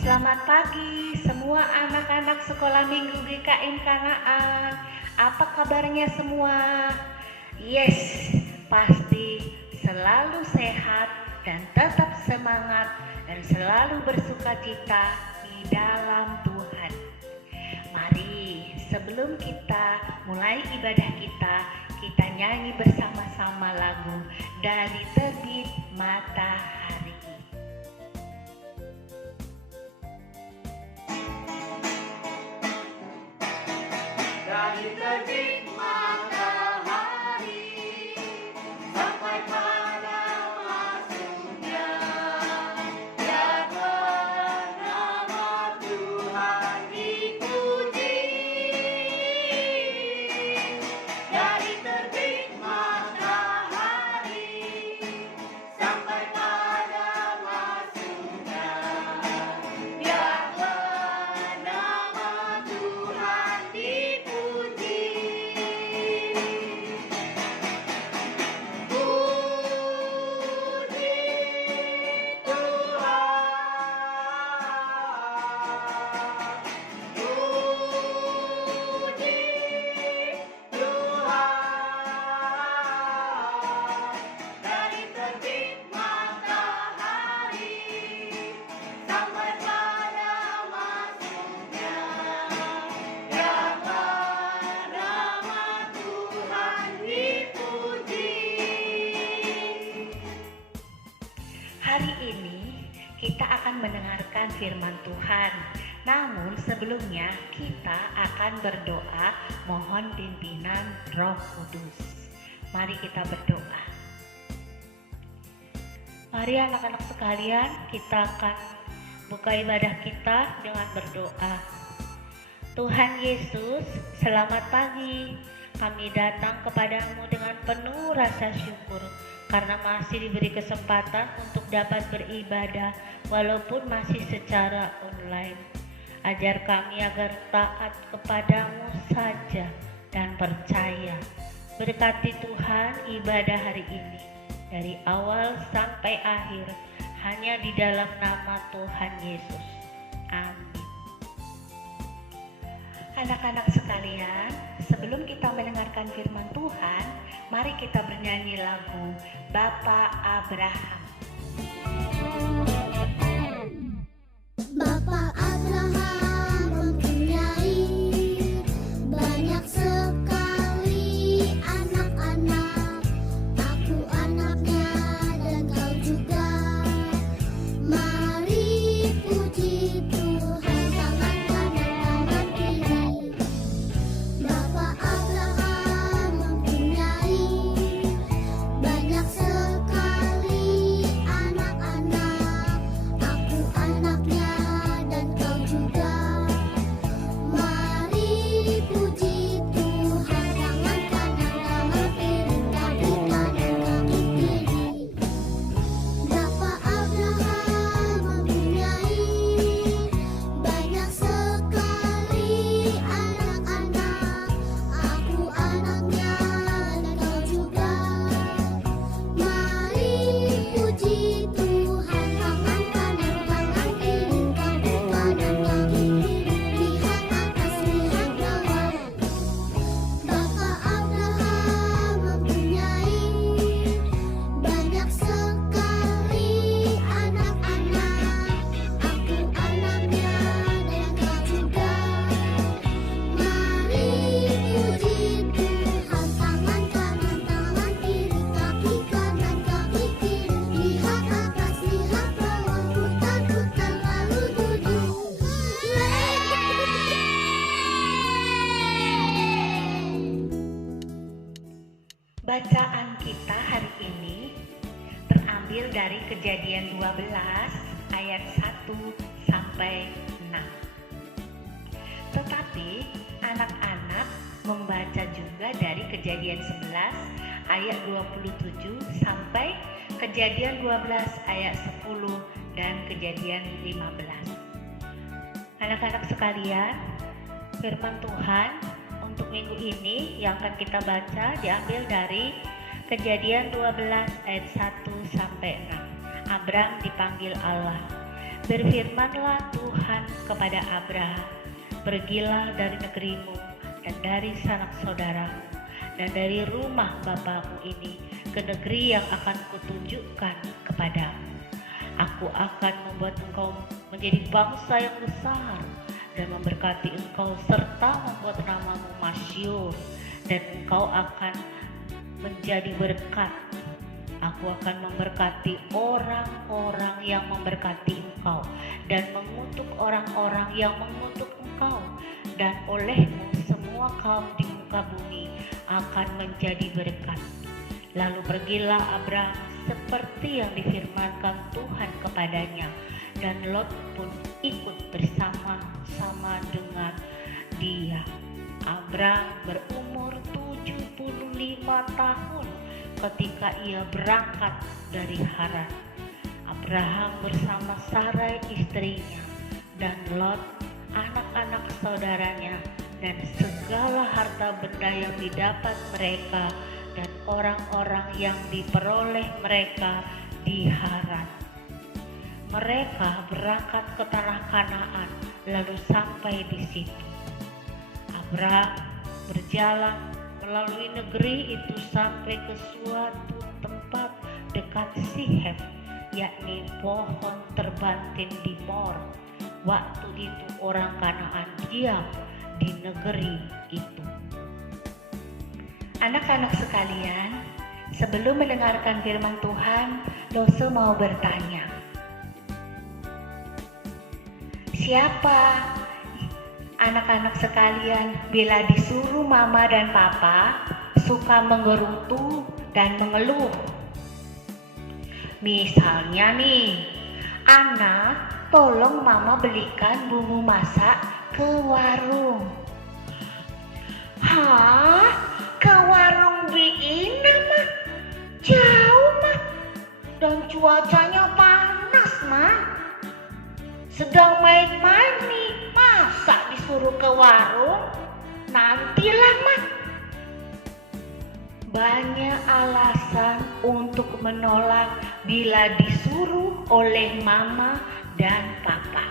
Selamat pagi semua anak-anak sekolah minggu GKN Kanaan. Apa kabarnya semua? Yes, pasti selalu sehat dan tetap semangat dan selalu bersukacita di dalam Tuhan. Mari sebelum kita mulai ibadah kita nyanyi bersama-sama lagu Dari Terbit Matahari. Dari terbit matahari sampai pada masuknya, biarlah nama Tuhan dipuji. Dari terbit matahari sampai pada masuknya, biarlah nama Tuhan dipuji. Dari terbit matahari sampai pada masuknya, biarlah nama Tuhan dipuji. Hari ini kita akan mendengarkan firman Tuhan. Namun sebelumnya kita akan berdoa mohon pimpinan Roh Kudus. Mari kita berdoa. Mari anak-anak sekalian, kita akan buka ibadah kita dengan berdoa. Tuhan Yesus, selamat pagi. Kami datang kepadamu dengan penuh rasa syukur karena masih diberi kesempatan untuk dapat beribadah walaupun masih secara online. Ajar kami agar taat kepadamu saja dan percaya. Berkati Tuhan ibadah hari ini dari awal sampai akhir hanya di dalam nama Tuhan Yesus. Amin. Anak-anak sekalian, sebelum kita mendengarkan firman Tuhan, mari kita bernyanyi lagu Bapak Abraham. Bapak Abraham mempunyai banyak sekali anak-anak. Aku anaknya dan kau juga. Mari puji Tuhan, tangan kanan, tangan kiri. Bapak Abraham mempunyai banyak sekali anak-anak. Aku anaknya dan kau juga. Mari puji Tuhan, tangan kanan, tangan kiri, kaki kanan, kaki kiri. Bapak Abraham mempunyai banyak sekali anak-anak. Aku anaknya dan kau juga. Mari puji Tuhan, tangan kanan, tangan kiri, kaki kanan, kaki kiri. Lihat atas, lihat bawah. Bapak Abraham mempunyai banyak sekali anak-anak. Aku anaknya dan kau juga. Mari puji Tuhan, tangan kanan, tangan kiri, kaki kanan, kaki kiri. Lihat atas, lihat bawah, putar-putar lalu duduk. Bacaan kita hari ini terambil dari Kejadian 12 ayat 1 sampai 6. Tetapi anak-anak membaca juga dari Kejadian 11 ayat 27 sampai Kejadian 12 ayat 10 dan Kejadian 15. Anak-anak sekalian, firman Tuhan untuk minggu ini yang akan kita baca diambil dari Kejadian 12 ayat 1 sampai 6. Abram dipanggil Allah. Berfirmanlah Tuhan kepada Abraham, pergilah dari negerimu dan dari sanak saudaramu dan dari rumah bapamu ini ke negeri yang akan kutunjukkan kepadamu. Aku akan membuat engkau menjadi bangsa yang besar dan memberkati engkau serta membuat namamu masyhur, dan engkau akan menjadi berkat. Aku akan memberkati orang-orang yang memberkati engkau dan mengutuk orang-orang yang mengutuk engkau, dan olehmu semua kaum di muka bumi akan menjadi berkat. Lalu pergilah Abraham seperti yang difirmankan Tuhan kepadanya, dan Lot pun ikut bersama-sama dengan dia. Abraham berumur 75 tahun ketika ia berangkat dari Haran. Abraham bersama Sarai istrinya dan Lot, anak-anak saudaranya, dan segala harta benda yang didapat mereka dan orang-orang yang diperoleh mereka di Haran. Mereka berangkat ke tanah Kanaan lalu sampai di situ. Abraham berjalan melalui negeri itu sampai ke suatu tempat dekat Sihem, yakni pohon terbantin di Mor. Waktu itu orang Kanaan diam di negeri itu. Anak-anak sekalian, sebelum mendengarkan firman Tuhan, Lose mau bertanya. Siapa anak-anak sekalian bila disuruh mama dan papa suka menggerutu dan mengeluh? Misalnya nih, anak tolong mama belikan bumbu masak ke warung. Hah? Ke warung Biina mah? Jauh mah, dan cuacanya panas mah. Sedang main-main nih, masa disuruh ke warung? Nantilah mah. Banyak alasan untuk menolak bila disuruh oleh mama dan papa.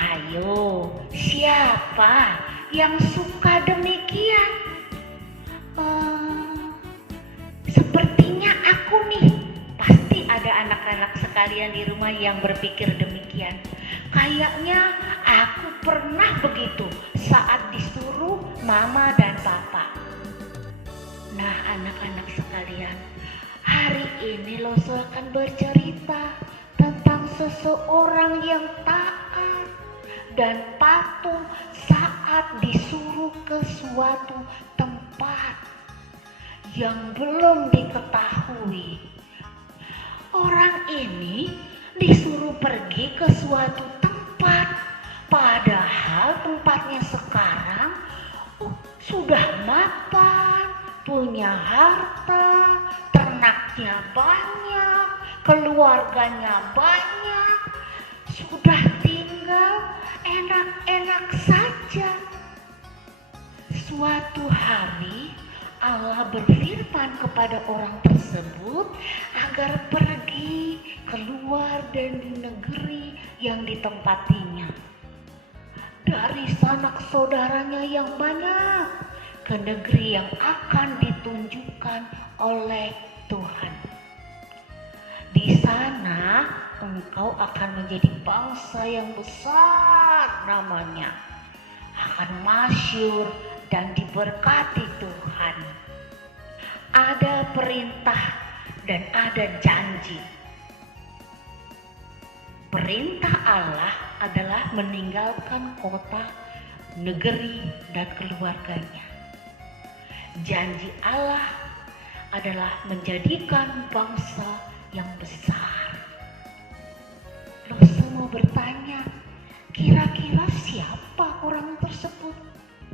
Hayo, siapa yang suka demikian? Sepertinya aku nih. Pasti ada anak-anak sekalian di rumah yang berpikir demikian. Kayaknya aku pernah begitu saat disuruh mama dan papa. Nah, anak-anak sekalian, hari ini Lose akan bercerita tentang seseorang yang taat dan patuh saat disuruh ke suatu tempat yang belum diketahui. Orang ini disuruh pergi ke suatu tempat, padahal tempatnya sekarang sudah mapan, punya harta, ternaknya banyak, keluarganya banyak, sudah tinggal enak-enak saja. Suatu hari Allah berfirman kepada orang tersebut agar pergi keluar dari negeri yang ditempatinya, dari sanak saudaranya yang banyak, ke negeri yang akan ditunjukkan oleh Tuhan. Di sana engkau akan menjadi bangsa yang besar namanya, akan masyhur dan diberkati Tuhan. Ada perintah dan ada janji. Perintah Allah adalah meninggalkan kota, negeri, dan keluarganya. Janji Allah adalah menjadikan bangsa yang besar. Lose mau bertanya, kira-kira siapa orang tersebut?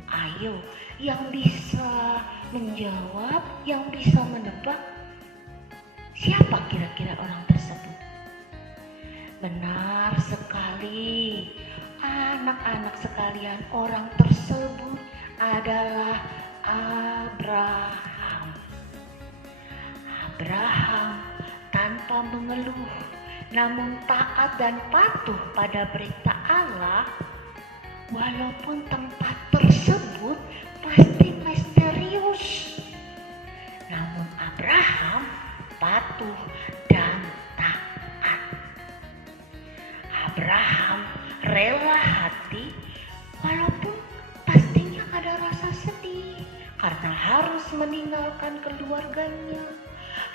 Ayo, yang bisa menjawab, yang bisa menebak, siapa kira-kira orang tersebut? Benar sekali, anak-anak sekalian, orang tersebut adalah Abraham. Abraham tanpa mengeluh namun taat dan patuh pada perintah Allah, walaupun tempat tersebut pasti misterius. Namun Abraham patuh dan taat. Abraham rela hati walaupun pastinya ada rasa sedih karena harus meninggalkan keluarganya,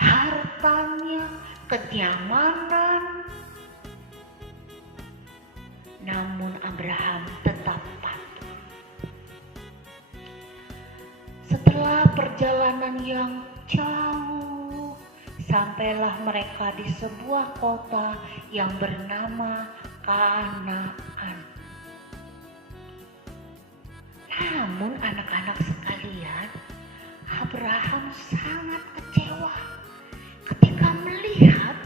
hartanya, kenyamanan. Namun Abraham tetap patuh. Setelah perjalanan yang jauh, sampailah mereka di sebuah kota yang bernama Kanaan. Namun anak-anak sekalian, Abraham sangat kecewa ketika melihat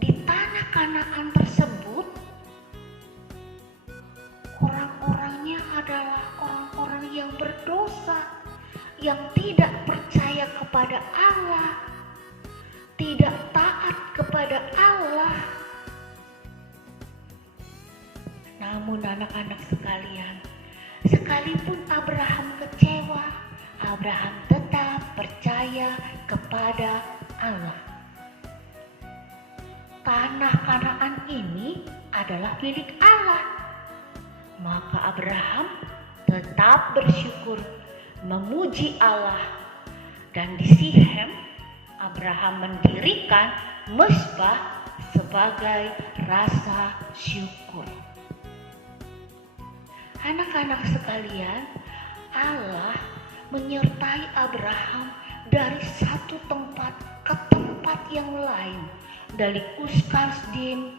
di tanah Kanaan tersebut orang-orangnya adalah orang-orang yang berdosa, yang tidak percaya kepada Allah, tidak taat kepada Allah. Namun anak-anak sekalian, sekalipun Abraham kecewa, Abraham tetap percaya kepada Allah. Tanah Kanaan ini adalah milik Allah. Maka Abraham tetap bersyukur, memuji Allah. Dan di Sichem, Abraham mendirikan mezbah sebagai rasa syukur. Anak-anak sekalian, Allah menyertai Abraham dari satu tempat ke tempat yang lain, dari Uskasdim,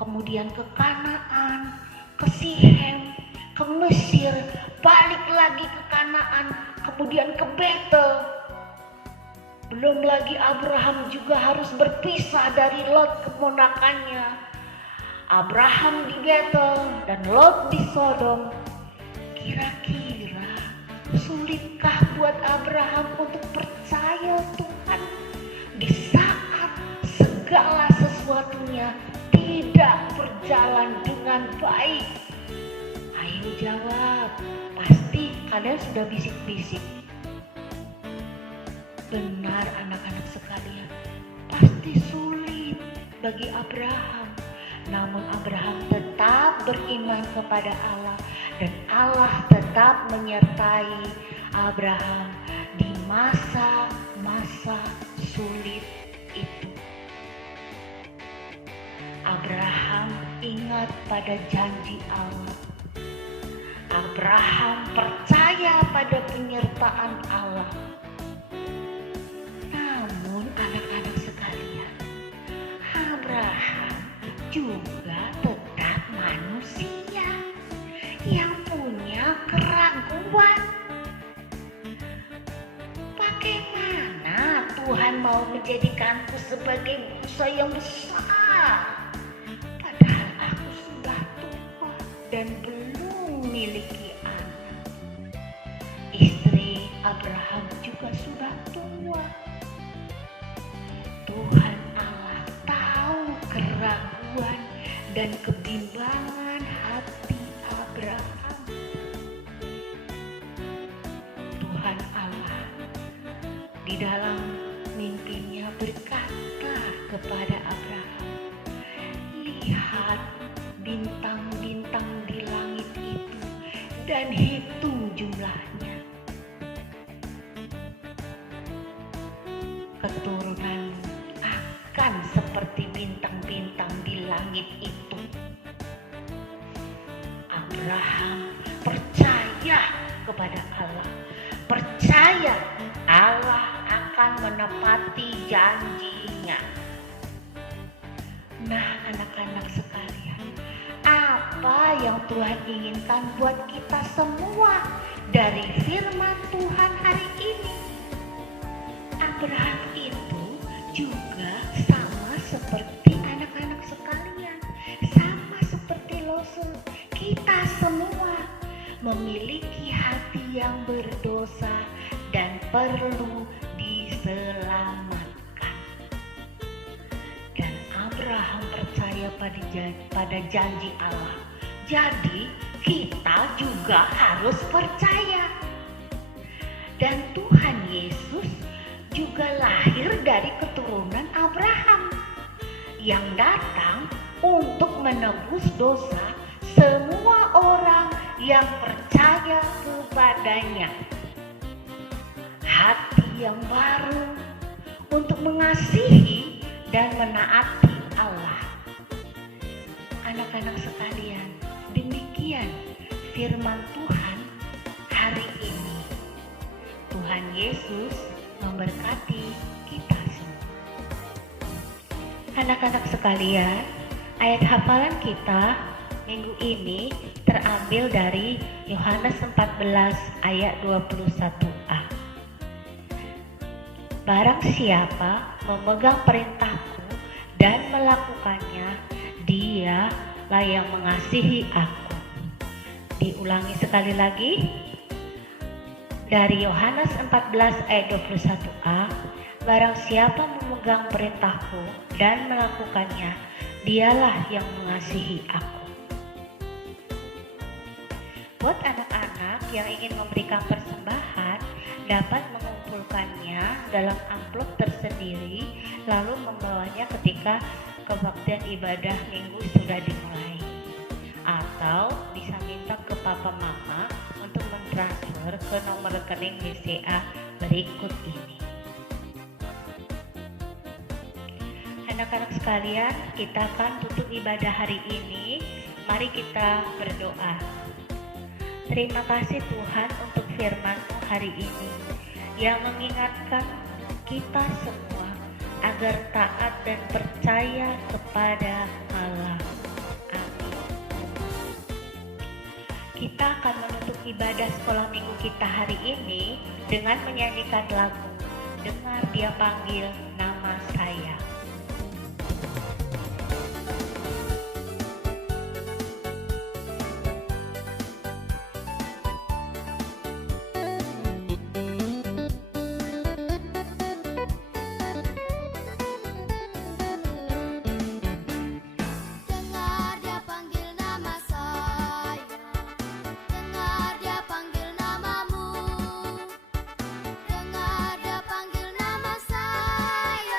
kemudian ke Kanaan, ke Sichem, ke Mesir, balik lagi ke Kanaan, kemudian ke Betel. Belum lagi Abraham juga harus berpisah dari Lot keponakannya. Abraham di Betel dan Lot di Sodom. Kira-kira sulitkah buat Abraham untuk percaya Tuhan di saat segala sesuatunya tidak berjalan dengan baik? Ayo jawab, pasti kalian sudah bisik-bisik. Benar anak-anak sekalian, pasti sulit bagi Abraham. Namun Abraham tetap beriman kepada Allah dan Allah tetap menyertai Abraham di masa-masa sulit itu. Abraham ingat pada janji Allah. Abraham percaya pada penyertaan Allah. Namun anak-anak sekalian, Abraham juga tetap manusia yang punya keraguan. Bagaimana Tuhan mau menjadikanku sebagai bangsa yang besar, padahal aku sudah tua dan belum memiliki anak. Istri Abraham juga sudah tua. Tuhan Allah tahu keraguan dan kebimbangan hati Abraham. Tuhan Allah di dalam mimpinya berkata kepada Abraham, lihat bintang-bintang di langit itu dan hitung jumlahnya. Keturunanmu akan seperti bintang-bintang di langit itu. Abraham percaya kepada Allah, percaya Allah akan menepati janjinya. Nah, anak-anak sekalian, apa yang Tuhan inginkan buat kita semua dari firman Tuhan hari ini? Abraham itu juga sama seperti anak-anak sekalian, sama seperti Lose. Kita semua memiliki hati yang berdosa dan perlu diselamatkan. Dan Abraham percaya pada janji Allah. Jadi kita juga harus percaya. Dan Tuhan Yesus juga lahir dari keturunan Abraham yang datang untuk menebus dosa semua orang yang percaya kepadanya. Hati yang baru untuk mengasihi dan menaati Allah. Anak-anak sekalian, demikian firman Tuhan hari ini. Tuhan Yesus memberkati kita semua. Anak-anak sekalian, ayat hafalan kita minggu ini terambil dari Yohanes 14 ayat 21a. Barang siapa memegang perintahku dan melakukannya, dialah yang mengasihi aku. Diulangi sekali lagi dari Yohanes 14 ayat 21a. Barang siapa memegang perintahku dan melakukannya, dialah yang mengasihi aku. Buat anak-anak yang ingin memberikan persembahan, dapat mengumpulkannya dalam amplop tersendiri lalu membawanya ketika kebaktian ibadah minggu sudah dimulai, atau bisa minta ke papa mama untuk mentransfer ke nomor rekening BCA berikut ini. Anak-anak sekalian, kita akan tutup ibadah hari ini. Mari kita berdoa. Terima kasih Tuhan untuk firman-Mu hari ini yang mengingatkan kita semua agar taat dan percaya kepada Allah. Amin. Kita akan menutup ibadah sekolah minggu kita hari ini dengan menyanyikan lagu Dengar Dia Panggil Nama Saya. Dengar dia panggil nama saya, dengar dia panggil namamu, dengar dia panggil nama saya.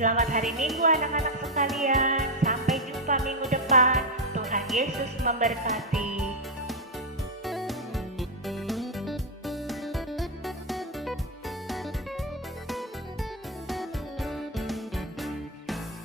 Selamat hari Minggu anak-anak sekalian. Sampai jumpa minggu depan. Tuhan Yesus memberkati.